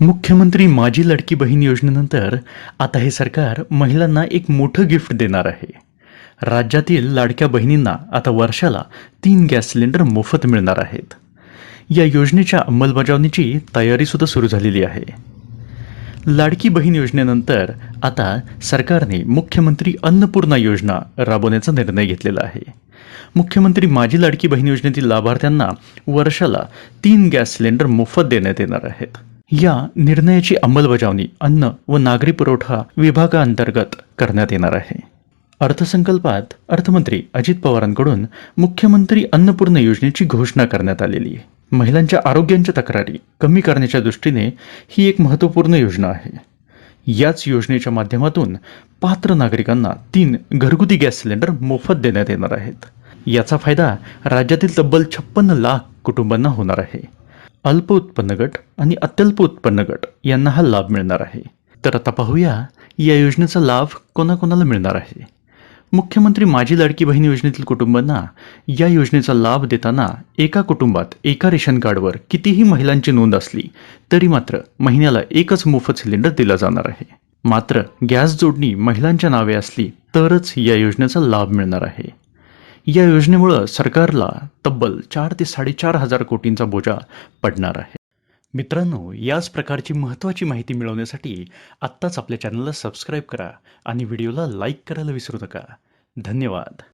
मुख्यमंत्री माझी लाडकी बहीण योजनेनंतर आता हे सरकार महिलांना एक मोठं गिफ्ट देणार आहे. राज्यातील लाडक्या बहिणींना आता वर्षाला तीन गॅस सिलेंडर मोफत मिळणार आहेत. या योजनेच्या अंमलबजावणीची तयारीसुद्धा सुरू झालेली आहे. लाडकी बहीण योजनेनंतर आता सरकारने मुख्यमंत्री अन्नपूर्णा योजना राबवण्याचा निर्णय घेतलेला आहे. मुख्यमंत्री माझी लाडकी बहीण योजनेतील लाभार्थ्यांना वर्षाला तीन गॅस सिलेंडर मोफत देण्यात येणार आहेत. या निर्णयाची अंमलबजावणी अन्न व नागरी पुरवठा विभागाअंतर्गत करण्यात येणार आहे. अर्थसंकल्पात अर्थमंत्री अजित पवारांकडून मुख्यमंत्री अन्नपूर्ण योजनेची घोषणा करण्यात आलेली आहे. महिलांच्या आरोग्यांच्या तक्रारी कमी करण्याच्या दृष्टीने ही एक महत्त्वपूर्ण योजना आहे. याच योजनेच्या माध्यमातून पात्र नागरिकांना तीन घरगुती गॅस सिलेंडर मोफत देण्यात येणार आहेत. याचा फायदा राज्यातील तब्बल छप्पन्न लाख कुटुंबांना होणार आहे. अल्प उत्पन्न गट आणि अत्यल्प उत्पन्न गट यांना हा लाभ मिळणार आहे. तर आता पाहूया या योजनेचा लाभ कोणाकोणाला मिळणार आहे? मुख्यमंत्री माझी लाडकी बहीण योजनेतील कुटुंबांना या योजनेचा लाभ देताना एका कुटुंबात एका रेशन कार्डवर कितीही महिलांची नोंद असली तरी मात्र महिन्याला एकच मोफत सिलेंडर दिला जाणार आहे. मात्र गॅस जोडणी महिलांच्या नावे असली तरच या योजनेचा लाभ मिळणार आहे. या योजनेमुळं सरकारला तब्बल चार ते साडेचार हजार कोटींचा बोजा पडणार आहे. मित्रांनो याच प्रकारची महत्त्वाची माहिती मिळवण्यासाठी आत्ताच आपल्या चॅनलला सबस्क्राईब करा आणि व्हिडिओला लाईक करायला विसरू नका. धन्यवाद.